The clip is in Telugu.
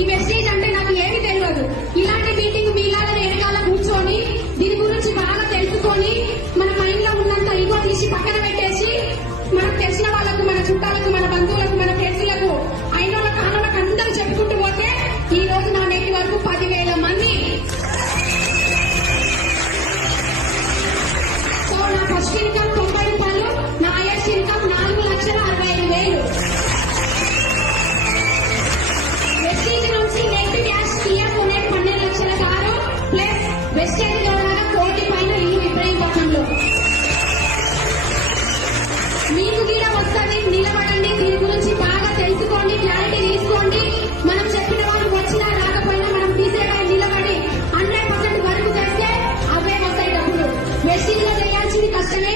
ఈ వెస్టేజ్ అంటే నాకు ఏమి తెలియదు ఇలాంటి మీకు కూడా వస్తుంది నిలబడండి. దీని గురించి బాగా తెలుసుకోండి క్లారిటీ తీసుకోండి. మనం చెప్పిన వాళ్ళు వచ్చినా రాకపోయినా మనం తీసేగా నిలబడి హండ్రెడ్ పర్సెంట్ వరకు చేస్తే అవే వస్తాయి డబ్బులు. మెషిన్లో చేయాల్సింది కష్టమే.